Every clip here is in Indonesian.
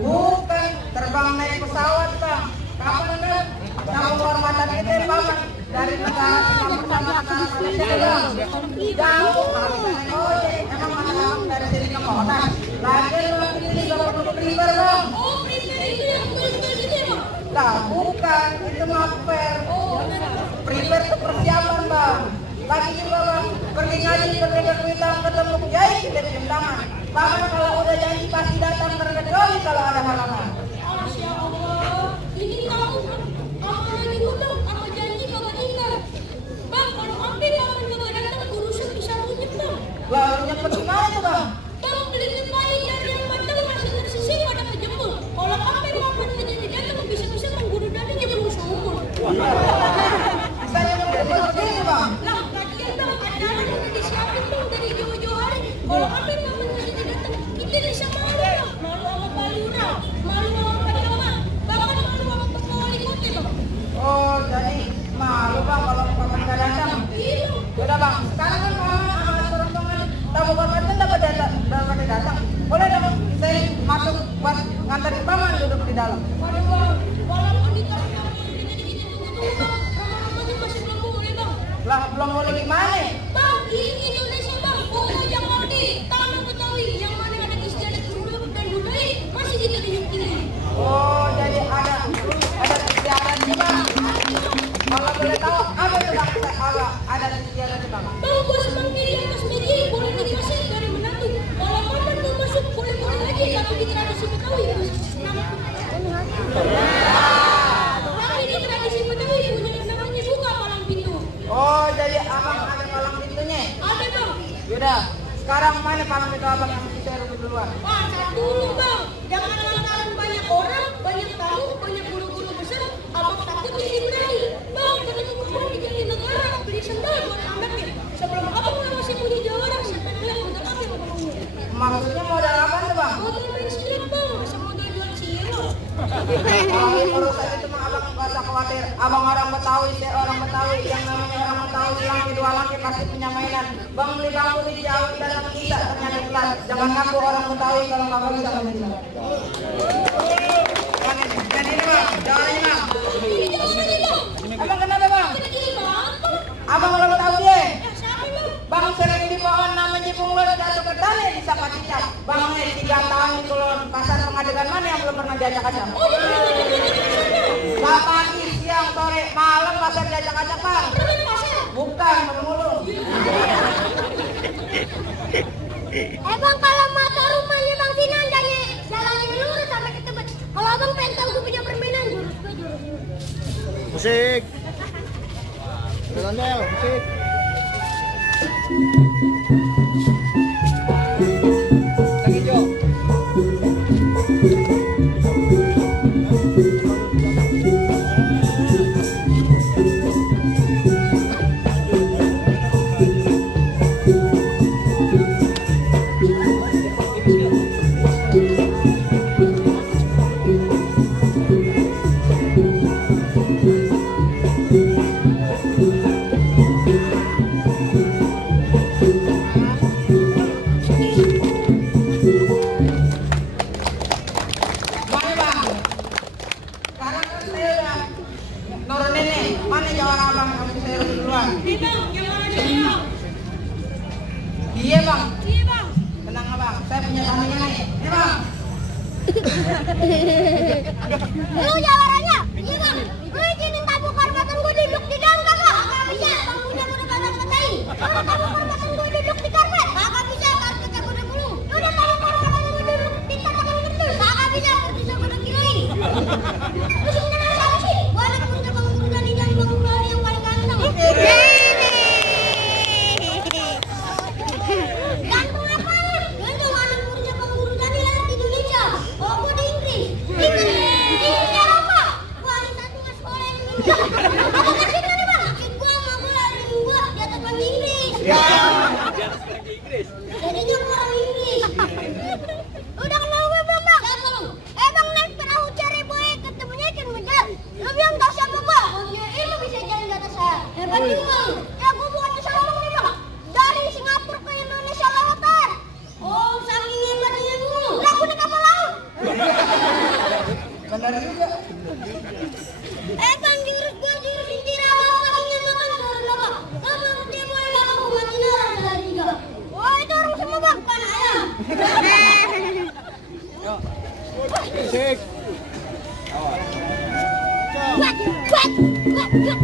Bukan terbang naik pesawat, Bang. Kapan kan nama kehormatan kita, Bang? Dari negara bersama negara Malaysia, Bang. Jauh kalau kita naik ojek, emang mana dari sini ke kota. Lagi Bang, ini juga perlu prepare, Bang. Oh, prepare itu yang tulis-tulis itu ya, Bang? Nah, bukan, itu mah prepare. Prepare itu persiapan, Bang. Lagi juga, Bang, pergi ngaji, pergi berkuitan, ketemu kiai, kita undangan. Bahkan kalau udah janji pasti datang terkecuali kalau ada halangan. Masya Allah, ini kamu lagi ngundang apa janji kagak ingat. Bang, kalau ambil kapan kagak datang urusan bisa runyet, Bang. Lah, runyet gimana tuh, Bang? Bang, beli pemain dari yang mandang masih tersisih pada kejemur. Kalau ambil kapan jadi datang bisa-bisa mengguru dagingnya belum seumur. Saya mau begini, Bang. Lah, kajian Bang, acara udah disiapin Bang dari jauh-jauh hari. Kalau ambil kapan jadi datang, kita bisa malu, Bang. Malu sama Palura, malu sama Padama, bahkan malu sama Bapak Wali Kota, Bang. Oh, jadi malu, Bang, kalau kapan nggak datang. Iya. Udah, Bang, sekarang kan sama rombongan tamu Bapak itu dapat datang. Boleh dong, saya masuk buat nganterin Paman duduk di dalam. Waduh, Bang, walaupun dikasih tahu kita dikit tunggu, Bang, nama-namanya masih belum boleh, Bang. Lah, belum boleh gimana? Bang, di Indonesia, Bang, Pulau Jakarta, Tanah Betawi, yang mana ada istiadat dulu dan budaya, masih kita tunjuk-tunjuk. Oh, jadi ada istiadatnya, Bang. Kalau boleh tahu, apa itu, Bang? Ada istiadatnya, Bang. Bang, bos bangkir yang mas media boleh dikasih dari menantu. Kalau paman mau masuk, boleh-boleh aja kalau di tradisi Betawi. Tapi di tradisi Betawi punya namanya juga palang pintu. Oh, jadi abang ada palang pintunya? Ada, Bang. Yaudah, sekarang mana palang pintu abang yang bisa rebut duluan? Wah, saat dulu, Bang. Jangan lantaran banyak orang, banyak tamu, banyak guru-guru besar, abang takut dihindari. Bang, ketemu perempuan di jalan negara, beli sendal buat anaknya. Sebelum abang masih punya jawara, sampai dia udah pakai ngomongnya. Maksudnya modal apa tuh, Bang? Modal main silat, Bang. Masa modal jual cilok. Kalau urusan itu mah abang nggak usah khawatir. Abang orang Betawi, saya orang Betawi. Yang namanya orang Betawi laki dua laki pasti punya mainan. Bang beli bangku di jauh datang kita ternyata kelas. Jangan ngaku orang Betawi kalau nggak bisa main silat. Yang ini, Bang, jawabannya, Bang. Ini jawabannya, Bang. Abang kenapa, Bang? Ini Bang. Abang orang Betawi ya? Siapa, Bang? Bang sering di pohon namanya bunglon jatuh ke tanah di Sapacicak. Bang nih 3 tahun di Kulon pasar pengadegan mana yang belum pernah diajak-ajak? Oh, Gak pagi, siang, sore, malam pasar diajak-ajak, Bang. Bukan, pemulung. Bang, kalau motor rumahnya Bang Sinan jalannya lurus sampai ke Tebet. Kalau abang pengen tahu gue punya permainan jurus. Musik. Jalannya, musik. Lagi, Jo. jawara bang, kamu saya duluan. Nih bang, gimana dia? Iya bang, Iya bang. tenang bang, saya punya tandingan nih. Iya bang. Lu jawarannya? Iya bang. Lu izinin tamu kehormatan gue duduk di dalam kagak? Kagak bisa. Tamunya udah kagak selesai. Lu tamu kehormatan gue duduk di karpet? Kagak bisa. Karpetnya gue udah gulung. Lu udah tamu kehormatan gue duduk di tanah yang betul? Kagak bisa. Karpetnya gue udah gilain. Lu sebenarnya siapa sih? Gue anak muda bang Murdani dan bang Murdani yang paling ganteng. Ganteng apaan? Ganteng anak muda bang Murdani lahir di Indonesia. Oh, gue di Inggris. Inggris Eropa. Gua ada satu mas sekolah yang Indonesia. Apa maksudnya nih bang? Maksud gua sama gua lari gua di atas bahasa Inggris. Jadinya gua orang Inggris. Udah kenal gue belum bang? Belum. Bang naik perahu cari boy ketemunya ikan bejar. Lu bilang tau siapa gua? Lu bisa jalan di atas saya. Hebat juga. Ya gua bukan kesalahan nih bang. Dari Singapura ke Indonesia lautan. Oh, saking hebatnya lu. Lah gua di kapal laut. Benar juga. Bang, jurus gua jurus inti rawa kakinya makan suara lama. Kamu dia boleh lama aku mati nara dari tiga. Wah, itu orang semua bang, bukan ayam. Musik. Kuat. Kamu salah.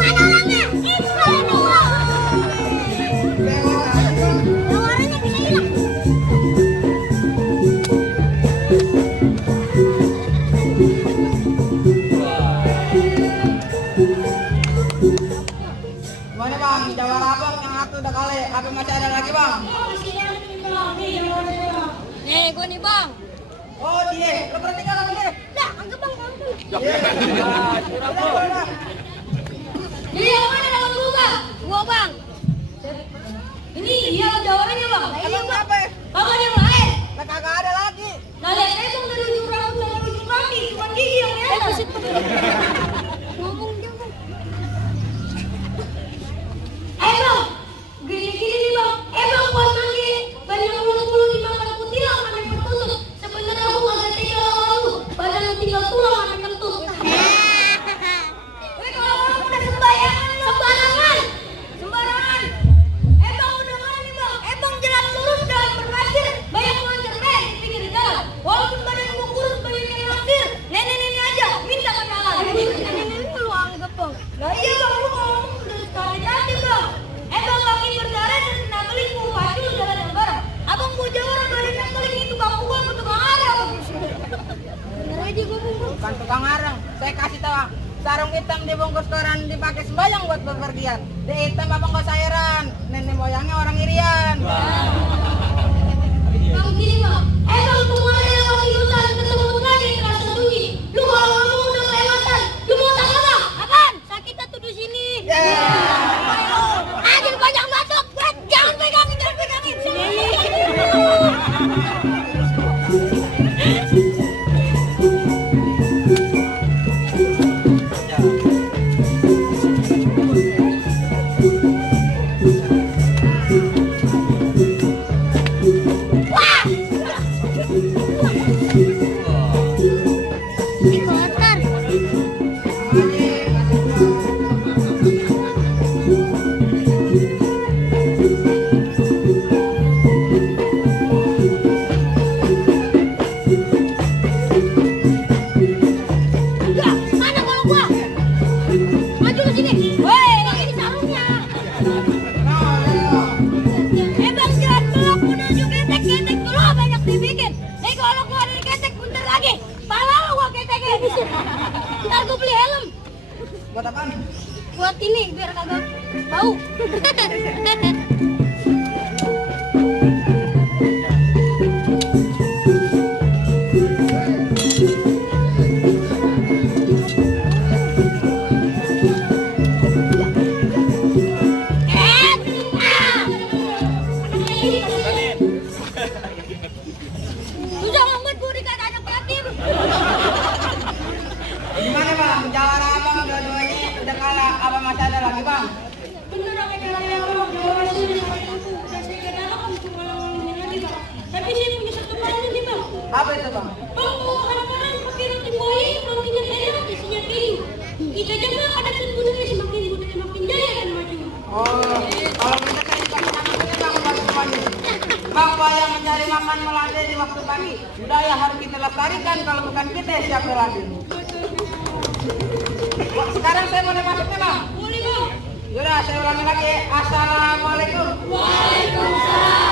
Mana orangnya? Itu kalian dua. Tawarannya bisa hilang. Gimana bang, jawara abang yang satu udah kali. Apa masih ada lagi bang? Oh, masih ada lagi yang mana dia? Nih, gua nih bang. Oh dia, lo berarti kalau dia. Dah, anggap bang kamu. Jadi yang mana dalam gua bang? Gua bang. Ini dia jawabannya bang. Emang apa ya? Kagak ada yang lain. Lah kagak ada lagi. Nah lihat aja bang dari ujung rambut sampai ujung kaki, cuma gigi yang di atas. Ngomong dia bang. Bang, gini-gini nih bang. Bang buat nanti banyak mulut-mulut dimakan kutilang sampai bertusuk. Sebenarnya aku nggak tinggal sama lu. Padahal tinggal tulang sampai kentut. Kalau orang udah sembarangan. Bang udah mana nih bang? Bang jalan lurus dan berpasir. Banyak loncat di pinggir jalan. Walaupun badan gua kurus banyak yang naksir. Nenek-nenek aja minta kenalan. Nenek lu anggap bang. Lah iya bang, lu ngomong udah sekali tadi bang. Bang kaki berdarah dan kena beling mau pacu jalan yang bareng. Abang mau jawara badannya beling itu bang gua ke tukang arang. Bener aja gua bang. Bukan tukang arang. Saya kasih tahu. Sarung hitam dibungkus koran dipakai sembayang buat bepergian. Di hitam abang gak sayuran. Nenek moyangnya orang Irian. Bang gini bang. Bang kemarin yang masih hutan ketemu lagi kerasa sunyi. Lu kalau ngomong udah kelewatan. Lu mau tak apa? Apaan? Sakitnya tuh di sini. Jadi banyak batuk. Jangan pegangin. Ntar gue beli helm. Buat apaan? Buat ini biar kagak bau. Salim. Sudah ngomong buri kata anak yatim. Gimana bang? Jawara abang dua-duanya udah kalah. Apa masih ada lagi bang? Bener apa kata yang bang? Jawaban saya yang paling ampuh. Dan saya kira kan cuma lawan lagi bang. Tapi saya punya satu pertanyaan nih bang. Apa itu bang? Bang, mau orang-orang pakai roti buaya, makin enak isinya keju. Kita juga ada gunungnya semakin muda semakin jaya dan maju. Oh, kalau kita kayak dikasih makan ini bang bagi semuanya. Bang, yang mencari makan melandai di waktu pagi. Budaya harus kita lestarikan, kalau bukan kita siapa lagi? Wah, sekarang saya mau masuknya bang. Boleh bang. Yaudah, saya ulangi lagi. Assalamualaikum. Waalaikumsalam.